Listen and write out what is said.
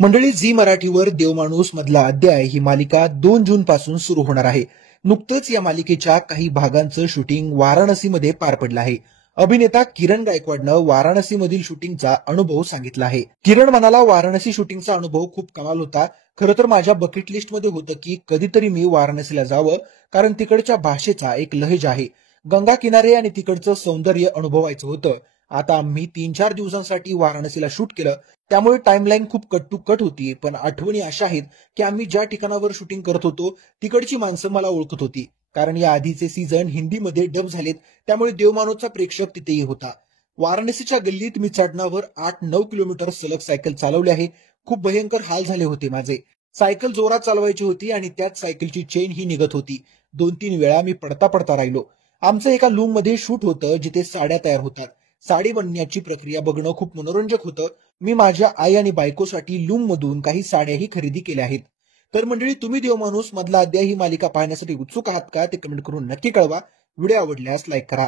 मंडळी, झी मराठीवर देवमाणूस मधला अध्याय ही मालिका 2 जून पासून सुरू होणार आहे. नुकतेच या मालिकेच्या काही भागांचं शूटिंग वाराणसीमध्ये पार पडलं आहे. अभिनेता किरण गायकवाडनं वाराणसीमधील शूटिंगचा अनुभव सांगितला आहे. किरण म्हणाला, वाराणसी शूटिंगचा अनुभव खूप कमाल होता. खरं तर माझ्या बकेट लिस्टमध्ये होतं की कधीतरी मी वाराणसीला जावं, कारण तिकडच्या भाषेचा एक लहेजा आहे. गंगा किनारे आणि तिकडचं सौंदर्य अनुभवायचं होतं. आता आम्ही 3-4 दिवसांसाठी वाराणसीला शूट केलं, त्यामुळे टाइमलाईन खूप कट टू कट होती. पण आठवणी अशा आहेत की आम्ही ज्या ठिकाणावर शूटिंग करत होतो तिकडची माणसं मला ओळखत होती, कारण या आधीचे सीझन हिंदीमध्ये डब झालेत. त्यामुळे देवमानवचा प्रेक्षक तिथेही होता. वाराणसीच्या गल्लीत मी चढणावर 8-9 किलोमीटर सलग सायकल चालवली आहे. खूप भयंकर हाल झाले होते माझे. सायकल जोरात चालवायची होती आणि त्यात सायकलची चेन ही निघत होती. 2-3 वेळा मी पडता पडता राहिलो. आमचं एका लूम मध्ये शूट होतं जिथे साड्या तयार होतात. साडी बनण्याची प्रक्रिया बघणं खूप मनोरंजक होतं. मी माझ्या आई आणि बायकोसाठी लूम मधून काही साड्याही खरेदी केल्या आहेत. तर मंडळी, तुम्ही देवमाणूस मधला अध्याय ही मालिका पाहण्यासाठी उत्सुक आहात का? ते कमेंट करून नक्की कळवा. व्हिडिओ आवडल्यास लाईक करा.